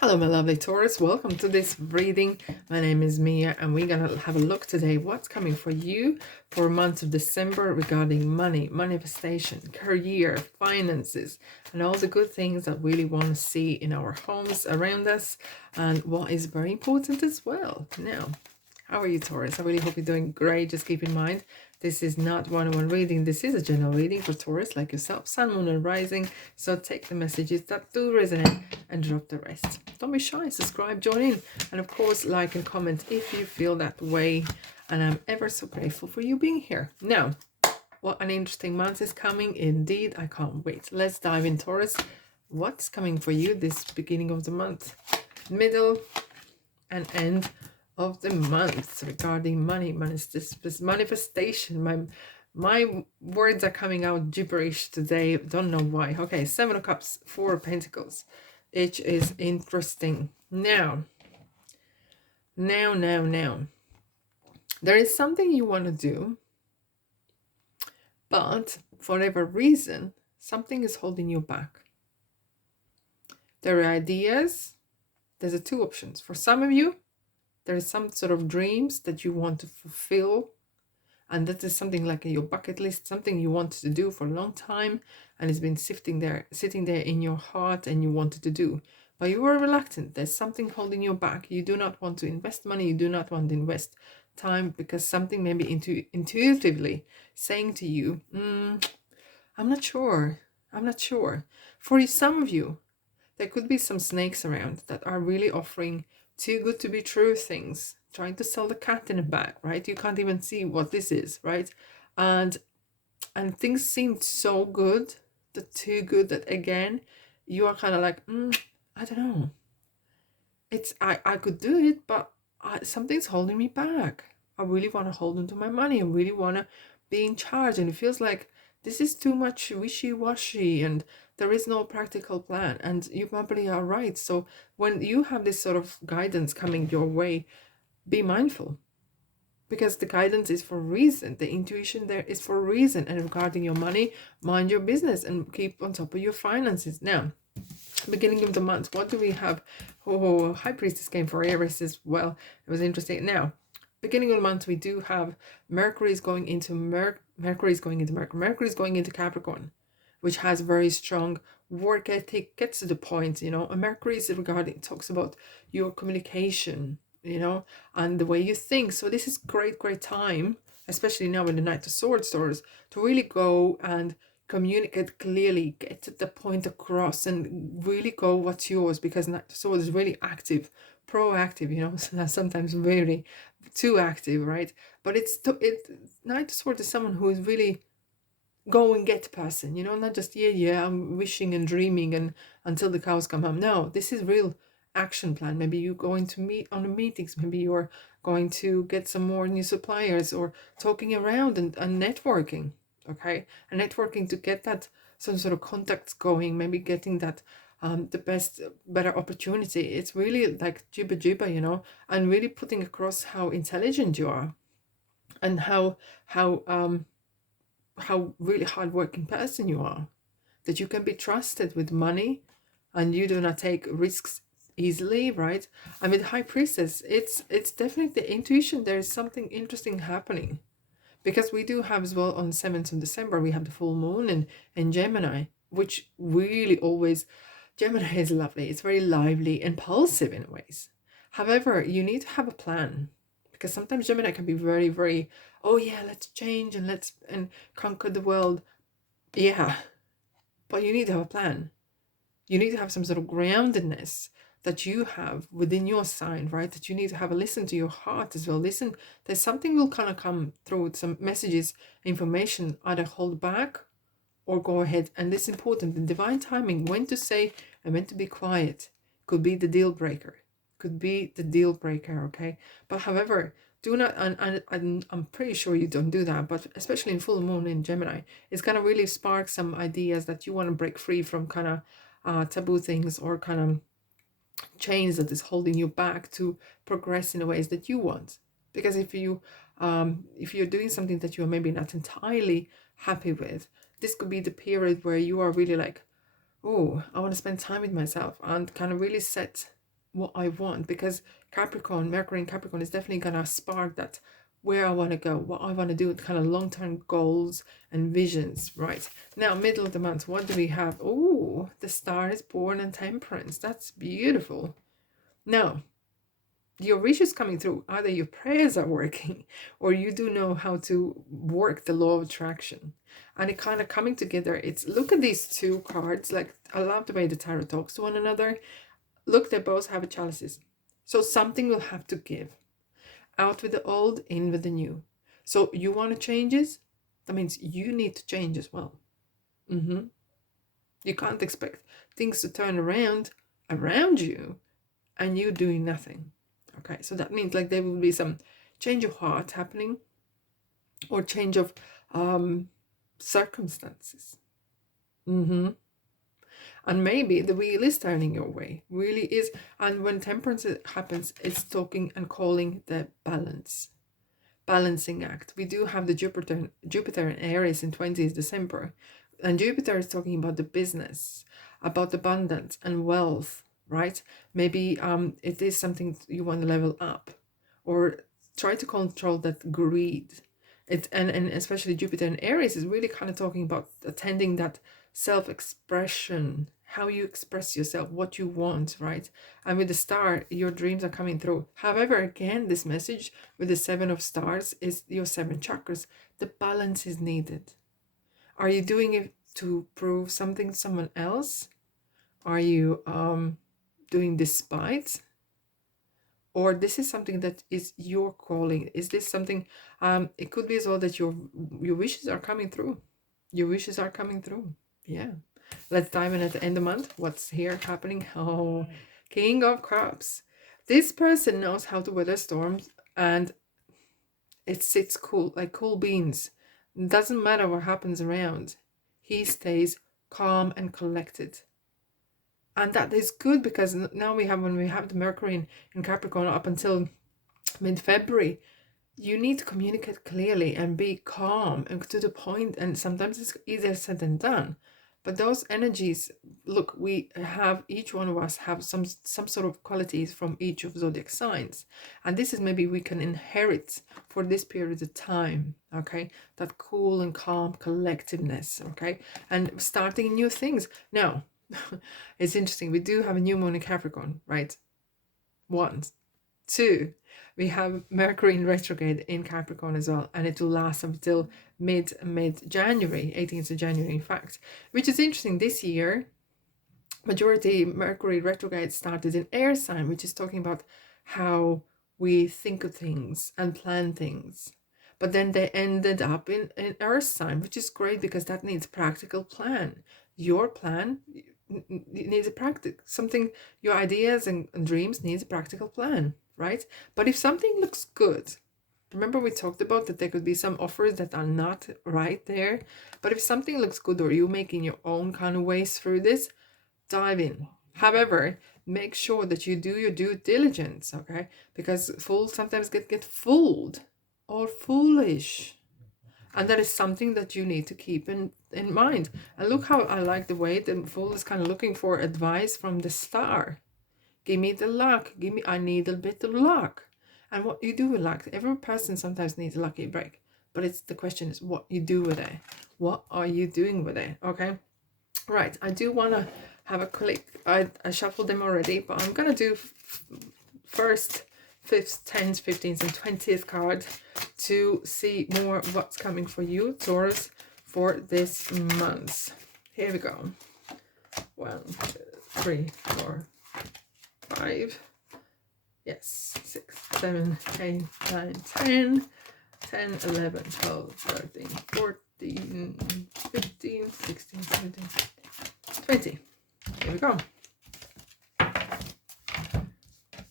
Hello, my lovely Taurus. Welcome to this reading. My name is Mia, and we're going to have a look today what's coming for you for month of December regarding money, manifestation, career, finances, and all the good things that we really want to see in our homes around us, and what is very important as well. Now, how are you, Taurus? I really hope you're doing great. Just keep in mind, this is not one-on-one reading. This is a general reading for Taurus like yourself, Sun, Moon, and Rising. So take the messages that do resonate and drop the rest. Don't be shy. Subscribe, join in, and of course, like and comment if you feel that way. And I'm ever so grateful for you being here. Now, what an interesting month is coming. Indeed, I can't wait. Let's dive in, Taurus. What's coming for you this beginning of the month, middle, and end of the month regarding money, this manifestation. My words are coming out gibberish today, don't know why. Okay, 7 of Cups, 4 of Pentacles, which is interesting. Now there is something you want to do, but for whatever reason something is holding you back. There are ideas. There's two options. For some of you, there is some sort of dreams that you want to fulfill, and that is something like your bucket list, something you wanted to do for a long time, and it's been sitting there in your heart, and you wanted to do, but you were reluctant. There's something holding you back. You do not want to invest money, you do not want to invest time, because something maybe intuitively saying to you, I'm not sure. For some of you, there could be some snakes around that are really offering too good to be true things, trying to sell the cat in the bag, right? You can't even see what this is, right? And things seem so good, too good, that again you are kind of like, I don't know. I could do it, but something's holding me back. I really want to hold on to my money. I really want to be in charge, and it feels like this is too much wishy-washy, and there is no practical plan. And you probably are right. So when you have this sort of guidance coming your way, be mindful, because the guidance is for a reason. The intuition there is for a reason. And regarding your money, mind your business and keep on top of your finances. Now, beginning of the month, what do we have? High Priestess came for Aries as well. It was interesting. Now, beginning of the month, we do have Mercury is going into Capricorn, which has very strong work ethic, gets to the point, and Mercury is regarding, talks about your communication, and the way you think. So this is great time, especially now in the Knight of Swords, to really go and communicate clearly, get the point across, and really go what's yours, because Knight of Swords is really active, proactive, sometimes very too active, right? But Knight of Swords is someone who is really go and get person, not just I'm wishing and dreaming and until the cows come home. No, this is real action plan. Maybe you're going to meet on the meetings, maybe you're going to get some more new suppliers, or talking around and networking. Okay, and networking to get that some sort of contacts going, maybe getting that the better opportunity. It's really like jibba, and really putting across how intelligent you are, and how really hardworking person you are, that you can be trusted with money, and you do not take risks easily, right? I mean, High Priestess, it's definitely the intuition. There is something interesting happening, because we do have as well on 7th of December, we have the full moon in Gemini, which really always, Gemini is lovely. It's very lively, impulsive in ways. However, you need to have a plan, because sometimes Gemini can be very, very, oh yeah, let's change and let's conquer the world. Yeah, but you need to have a plan. You need to have some sort of groundedness that you have within your sign, right? That you need to have a listen to your heart as well. Listen, there's something will kind of come through with some messages, information, either hold back or go ahead. And it's important, the divine timing, when to say and when to be quiet, could be the deal breaker. Okay? But however, do not, and I'm pretty sure you don't do that, but especially in full moon in Gemini, it's going to really spark some ideas that you want to break free from kind of taboo things, or kind of chains that is holding you back to progress in the ways that you want. Because if you're doing something that you're maybe not entirely happy with, this could be the period where you are really like, oh, I want to spend time with myself and kind of really set what I want, because Capricorn, Mercury in Capricorn is definitely gonna spark that where I want to go, what I want to do, kind of long-term goals and visions. Right now, middle of the month, what do we have? Oh, the Star is born in Temperance. That's beautiful. Now, your wish is coming through. Either your prayers are working, or you do know how to work the law of attraction, and it kind of coming together. It's, look at these two cards. Like, I love the way the tarot talks to one another. Look, they both have chalices, so something will have to give. Out with the old, in with the new. So you want to changes? That means you need to change as well. You can't expect things to turn around you and you doing nothing. Okay, so that means like there will be some change of heart happening, or change of circumstances. And maybe the wheel is turning your way, really is. And when Temperance happens, it's talking and calling the balancing act. We do have the Jupiter in Aries in 20th December, and Jupiter is talking about the business, about abundance and wealth, right? Maybe it is something you want to level up, or try to control that greed. And especially Jupiter in Aries is really kind of talking about attending that self-expression, how you express yourself, what you want, right? And with the Star, your dreams are coming through. However, again, this message with the 7 of stars is your 7 chakras. The balance is needed. Are you doing it to prove something to someone else? Are you doing despite? Or this is something that is your calling? Is this something, it could be as well that your wishes are coming through. Your wishes are coming through. Yeah. Let's dive in at the end of the month. What's here happening? Oh, King of Cups. This person knows how to weather storms, and it sits cool, like cool beans. It doesn't matter what happens around. He stays calm and collected. And that is good, because now when we have the Mercury in Capricorn up until mid-February, you need to communicate clearly and be calm and to the point. And sometimes it's easier said than done. But those energies, look, we have, each one of us have some sort of qualities from each of zodiac signs. And this is maybe we can inherit for this period of time, okay? That cool and calm collectiveness, okay? And starting new things. Now, it's interesting. We do have a new moon in Capricorn, right? 1, 2. We have Mercury in retrograde in Capricorn as well, and it will last until mid-January, 18th of January, in fact, which is interesting. This year, majority Mercury retrograde started in air sign, which is talking about how we think of things and plan things. But then they ended up in earth sign, which is great, because that needs practical plan. Your plan needs a practice, something, your ideas and dreams needs a practical plan, right? But if something looks good, remember we talked about that there could be some offers that are not right there, but if something looks good, or you're making your own kind of ways through this, dive in. However, make sure that you do your due diligence, okay? Because fools sometimes get fooled or foolish. And that is something that you need to keep in mind. And look how I like the way the Fool is kind of looking for advice from the Star. Give me the luck. I need a bit of luck. And what you do with luck. Every person sometimes needs a lucky break. But the question is what you do with it. What are you doing with it? Okay. Right. I do want to have a click. I shuffled them already. But I'm going to do first 5th, 10th, 15th, and 20th card to see more what's coming for you, Taurus, for this month. Here we go. 1, 2, 3, 4, 5. Yes, 6, 7, 8, 9, 10, 10, 11, 12, 13, 14, 15, 16, 17, 20. Here we go.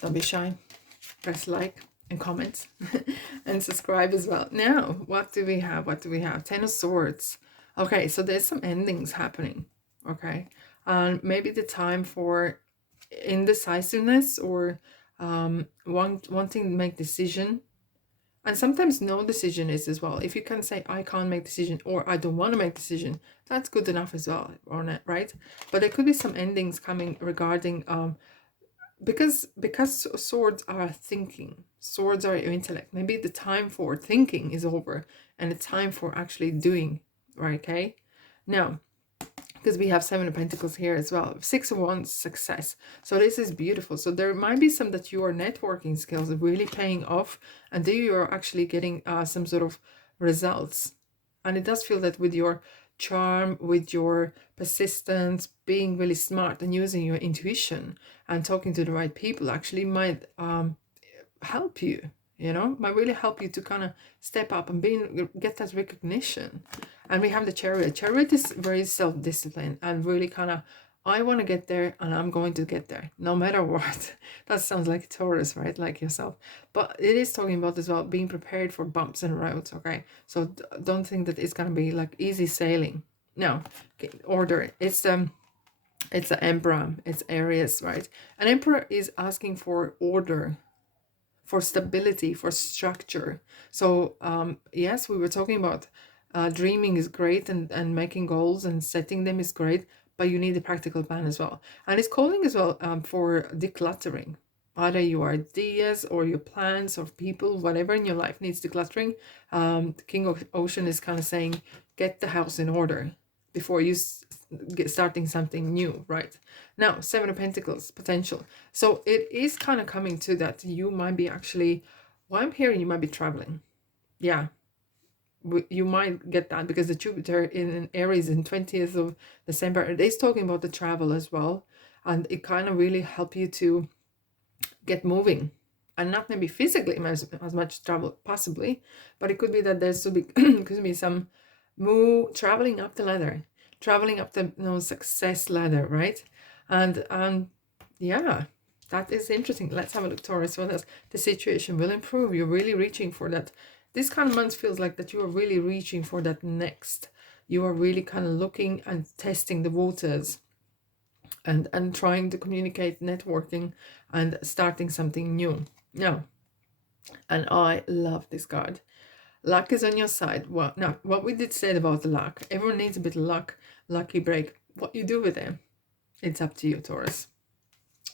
Don't be shy. Press like and comment and subscribe as well. Now, what do we have? 10 of Swords. Okay, so there's some endings happening. Okay, maybe the time for indecisiveness, or wanting to make decision. And sometimes no decision is as well. If you can say I can't make decision, or I don't want to make decision, that's good enough as well, right? But there could be some endings coming regarding because swords are thinking, swords are your intellect. Maybe the time for thinking is over and it's time for actually doing, right? Okay, now, because we have Seven of Pentacles here as well, Six of Wands, success. So this is beautiful. So there might be some that your networking skills are really paying off, and there you are actually getting some sort of results. And it does feel that with your charm, with your persistence, being really smart and using your intuition and talking to the right people actually might help you, might really help you to kind of step up and get that recognition. And we have the Chariot. Chariot is very self-disciplined and really kind of, I want to get there and I'm going to get there no matter what. That sounds like Taurus, right? Like yourself. But it is talking about as well being prepared for bumps and roads, okay? So don't think that it's going to be like easy sailing. No, order. It's the Emperor. It's Aries, right? An Emperor is asking for order, for stability, for structure. So yes, we were talking about dreaming is great, and making goals and setting them is great, but you need a practical plan as well. And it's calling as well for decluttering. Either your ideas or your plans or people, whatever in your life needs decluttering. The King of Ocean is kind of saying, get the house in order before you get starting something new, right? Now, Seven of Pentacles, potential. So it is kind of coming to that you might be actually, well, I'm hearing you might be traveling. Yeah, you might get that because the Jupiter in Aries in 20th of December, it is talking about the travel as well. And it kind of really help you to get moving, and not maybe physically as much travel possibly, but it could be that there's could be some traveling up the ladder, traveling up the success ladder, right? And yeah, that is interesting. Let's have a look, Taurus. What else? The situation will improve. You're really reaching for that. This kind of month feels like that you are really reaching for that next. You are really kind of looking and testing the waters, and trying to communicate, networking, and starting something new. Now, and I love this card. Luck is on your side. Well, now, what we did say about the luck, everyone needs a bit of luck, lucky break. What you do with them, it's up to you, Taurus.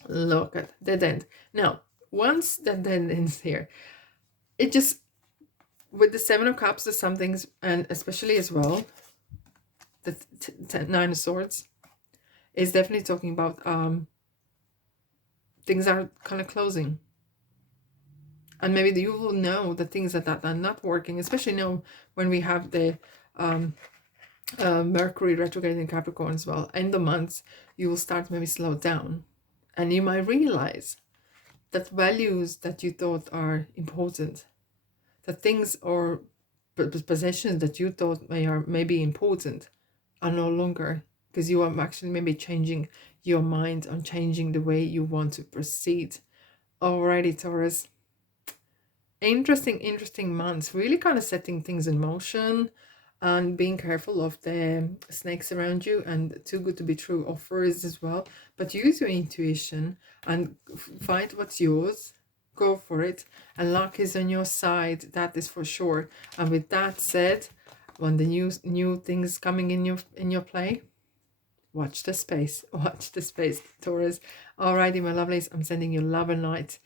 Look at dead end. Now, once that dead ends here, it just, with the Seven of Cups, there's some things, and especially as well, the Nine of Swords is definitely talking about things are kind of closing. And maybe you will know the things that are not working, especially now when we have the Mercury retrograde in Capricorn as well. End of months, you will start maybe slow down. And you might realize that values that you thought are important, that things or possessions that you thought may be important are no longer, because you are actually maybe changing your mind on changing the way you want to proceed. Alrighty, Taurus. Interesting months, really kind of setting things in motion and being careful of the snakes around you, and too good to be true offers as well. But use your intuition and find what's yours, go for it, and luck is on your side, that is for sure. And with that said, when the new things coming in your play, watch the space, Taurus. Alrighty, my lovelies, I'm sending you love and light.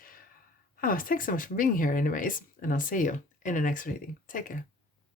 Oh, thanks so much for being here anyways, and I'll see you in the next reading. Take care.